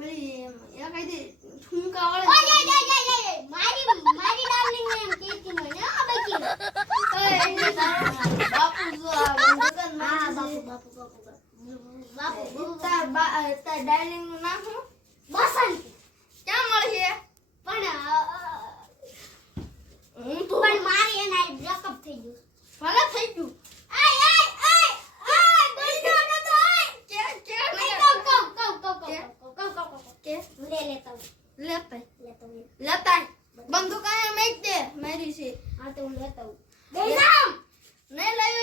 ઓલી એ કઈ દે ઠુમકા વાળે ઓય, ઓય, ઓય, ઓય, ઓય, મારી મારી ડાર્લિંગ ને એમ કહેતી મને હા બાકી. એને બાપુ જો આ દુકાનમાં બાપુ બાપુ બાપુ બાપુ. બાપુ તાર તાર ડાર્લિંગનું નામ શું? બસંત. ક્યાં મળશે પણ હું તો પણ મારી એના બ્રેકઅપ થઈ ગયું. ભલે થઈ ગયું. ले लेता हूँ लेता लेता हूँ लेता है बंदूक है मैं दे मेरी से हाँ तो लेता हूँ नहीं लाइव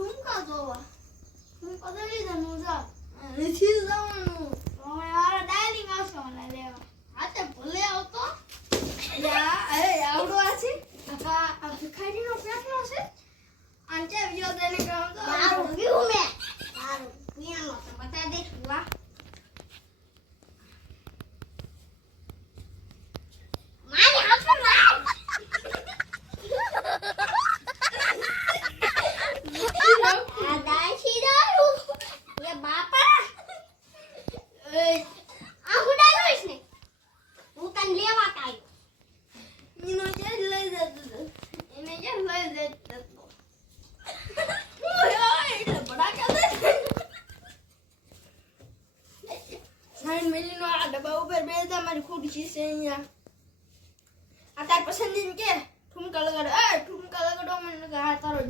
ઠુમકા જોવા? ઠુમકો દે હું જાઉં. નથી જવાનું હવે મારા ડાર્લિંગ આવશે મને લેવા. હાથે ભલે આવતો. અરે આવડો આ છે. આ આ ભિખારીનો પેટનો છે. ક્યાં વિયો દેને કહું તો મારું પીવું મેં. મારું પીવાનું તો બતા દે. વાહ.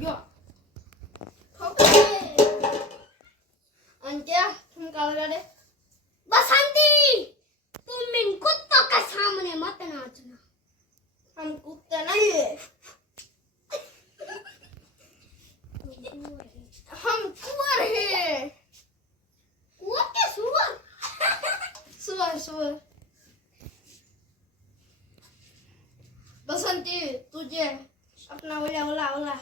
ગયો અંત્ય તું કાળ ગાડે બસંતી, તું મિન કુત્તો કે સામને મત નાચના હમ કુત્તે નહીં हम कुंवर है कुंवर के सुअर सुअर सुअर बसंती तुझे अपना ओला ओला ओला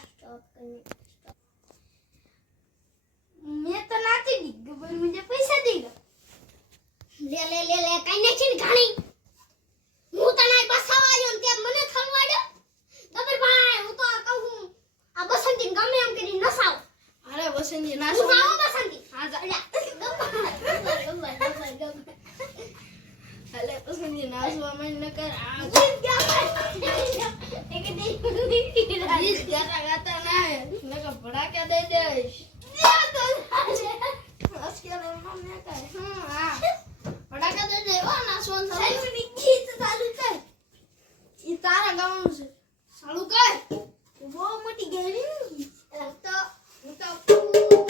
मैं तो नाचेगी गबर मुझे पैसा देगा ले ले ले ले कहीं नहीं छिन घाणी હું તને બસાવા આવ્યો ને તે મને ખવડાવ્યો ગબર ભાઈ હું તો આ કહું આ બસંતી ગમે એમ કરી નસાવ अरे बसंती ना હું આવો બસંતી हाँ जा અલ્યા Gabbar Gabbar Gabbar Gabbar Ale poslední názvu máme na karámu. Jis gata gata na je. Na kapra kde jdeš? Já to nále. Vlastně nemám nějaké. Hm, a. Pora kde jde? O, na svon tam. Salu nikdy, to salu kaj. I tára gamu se. Salu kaj. Wo, mati gari. Tak to, to.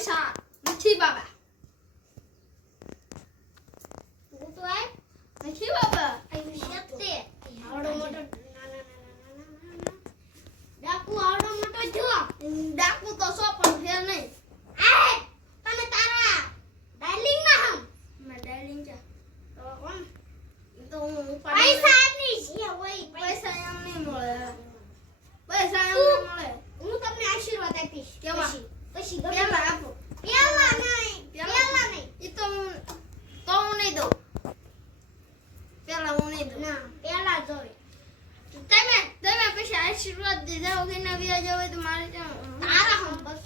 પૈસા નથી બાબા. નથી બાબા. આવડો મોટો. ડાકુ આવડો મોટો જો ડાકુ તો સો પણ ફેર નહીં આય તમે તારા ડાર્લિંગ ના હમ મેં ડાયલિંગ છે તો કોણ ઈ તો હું ઉપાડી પૈસા આપની છે ઓય પૈસા પૈસા એમ નહીં મળે પૈસા એમ નહીં મળે હું તમને આશીર્વાદ આપીશ કેવા? પછી પછી ગમે પેલા આપો પેલા નહીં પેલા? પેલા નહીં ઈ તો હું તો હું નહીં દઉં પેલા હું નહીં દઉં ના પેલા જોઈ તમે તમે પછી આશીર્વાદ દીધા વગર ના વ્યાજ આવે તો મારે કેમ તારા હમ બસ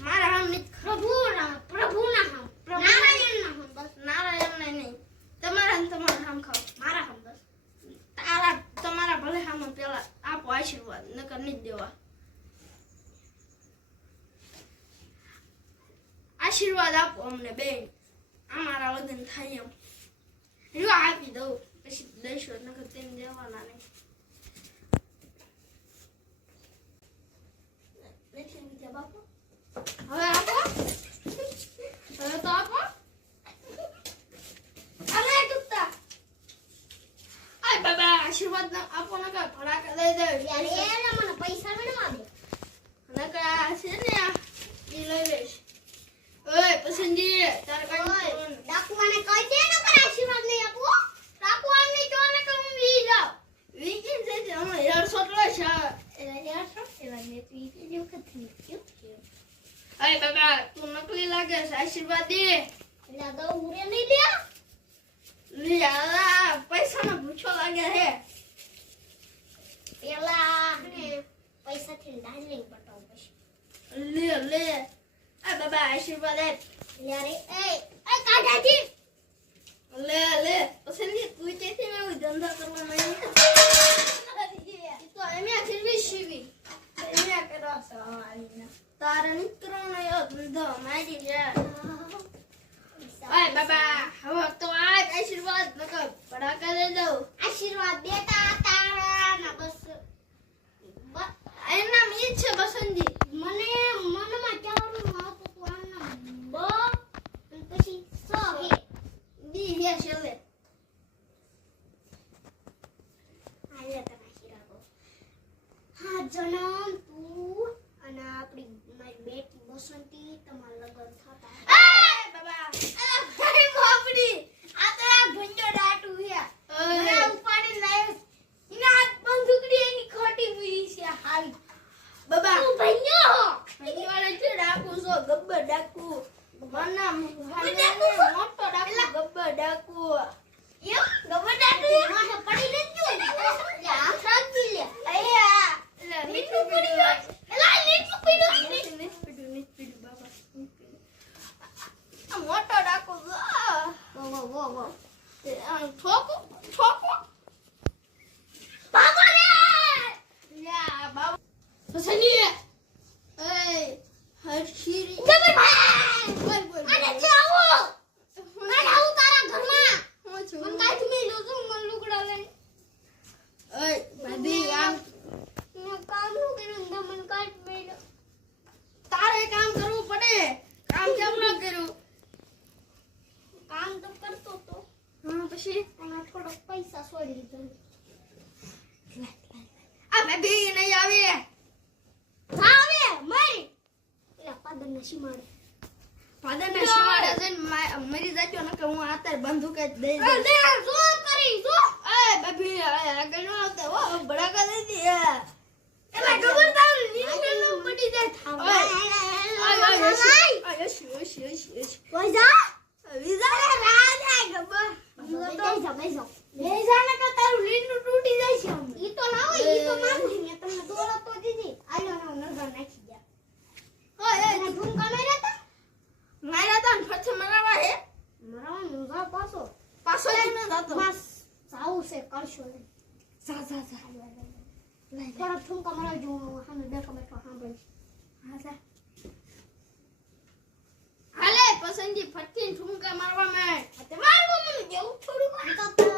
મારા હમ નહીં પ્રભુ ના પ્રભુ ના હમ પ્રભુ. નારાયણ ના હમ બસ નારાયણ ને નહીં તમારા ને તમારા હામ ખાઓ મારા હમ બસ તારા તમારા ભલે હામ પેલા આપો આશીર્વાદ નકર નહીં જ દેવા. આશીર્વાદ આપો અમને બેન. અમારા લગ્ન થાય એમ. જો આપી દઉં. પછી દઈશું, નકર તેને દેવાના નહીં. બાપુ. હવે આપો. હવે તો આપો. દઈ દે મેળવા દે નકર આ છે ને આ ઈ લઈ લઈશ ઓય પસંદગી તારે કઈ. ડાકુઆને કહી દે ને કે આશીર્વાદ લઈ આપો ડાકુઆને નહીં તો ને કે હું લઈ જાઉં વીકેન્ડ છે તે હમણાં હેડસો ટ્રેસ છે યાર શું એલા ને તું ઈ જો કથી ક્યું ક્યું અરે બાબા તું નકલી લાગે છે આશીર્વાદ દે દો ઉરે નહીં લે લી, આ પૈસા નો ભૂછો લાગે હે પેલા ને પૈસા થી ડાર્લિંગ બતાવ પછી. લે લે. આ બાબા આશીર્વાદ આપ. યારે એ એ કાઢાજી. લે લે. પસંદગી તું તેથી મેં ધંધા કરવા માંડી તો એમ્યા ફિરવી શીવી. એમ્યા કરો સવારીના. મિત્રો નો યો ધંધો મારી જા અય બાબા હવે તો આ આશીર્વાદ નકર પડાકા દે દઉં. આશીર્વાદ દેતા તારા ના બસ બ- એનું નામ છે મને મનમાં કહેવાનું આવતું હતું આના બ અને પછી સ. છે આલે તને આશીર્વાદ હા જનમ તું અને આપણી મારી બેટી બસંતી તમારા લગ્ન થતા આય બાબા અલા ભાઈ બાપડી આ તો આ ભંજો ડાટુ હે મને ઉપાડી લાવ્યો ઇના હાથ બંદૂકડી એની ખોટી પૂરી છે હાલ બાબા તું ભણ્યો ભંજવાળા છે ડાકુ છો ગબ્બર ડાકુ મના ડાકુ છો? મોટો ડાકુ ગબ્બર ડાકુ એમ ગબર ડાટુ હા પડી નથી લે આ સાચી લે અયા એલા મીઠું પડી ગયું એલા મીઠું પીડ્યું નીચ નીચ પીડું નીચ પીડું બાબા નીચ પીડું. આ મોટો ડાકુ છો વો વો વો વો તે આમ ઠોકો ઠોકો பண்ணிட்டேன் થોડા ઠુમકા મારા જોવાનું સામે બેઠો બેઠો સાંભળીશ હા સા હાલે પસંદજી ફટકીને ઠુમકા મારવા માંડ મારવું મને જેવું થોડું મારવા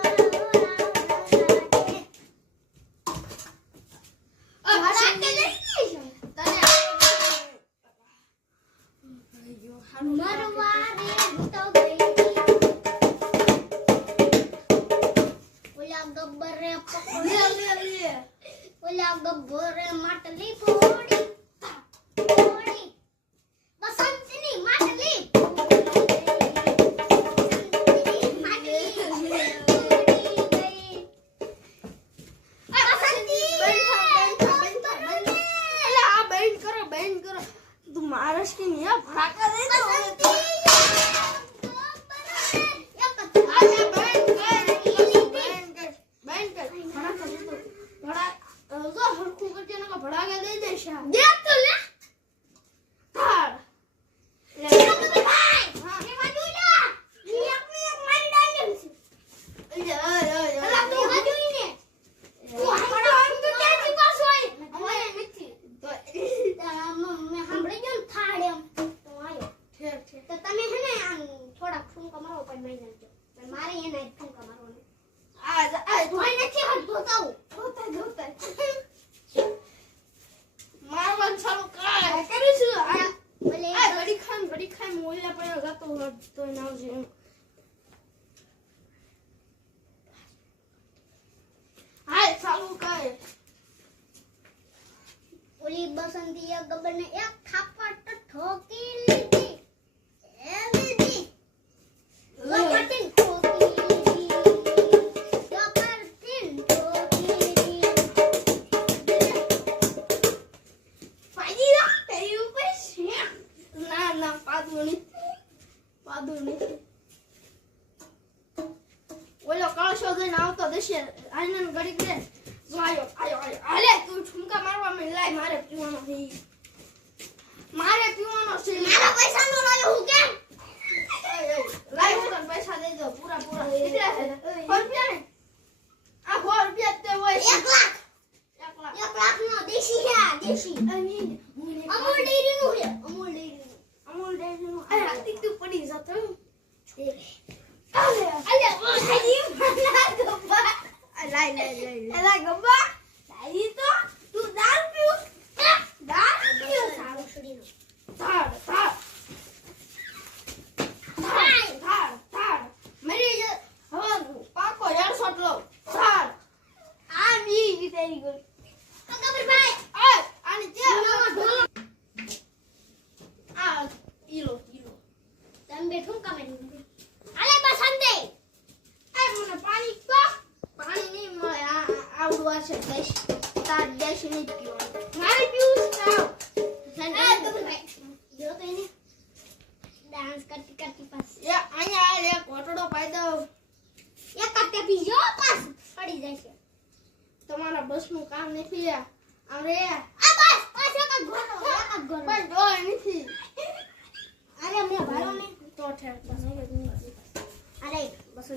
રે ઓલા ગબ્બરે પકડી. ઓલા ગબ્બરે માટલી ફોડી. પણ મરી જજો પણ મારે એ નાઈફ થી કમાવાનું આ આ ધોઈ નથી હટ ધોતા હું ધોતા ધોતા મારવાનું ચાલુ કર કર્યું છું આ ભલે આ ઘડી ખાન ઘડી ખાન મોલ્યા પણ જતો હટ તો ના આવજે હાલ ચાલુ કર ઓલી બસંતીએ ગબરને એક થાપટ ઠોકી લીધી дальше, так, дальше не пью. Мама કામ નથી આમ રે અરે મેં ભારો અરે બસ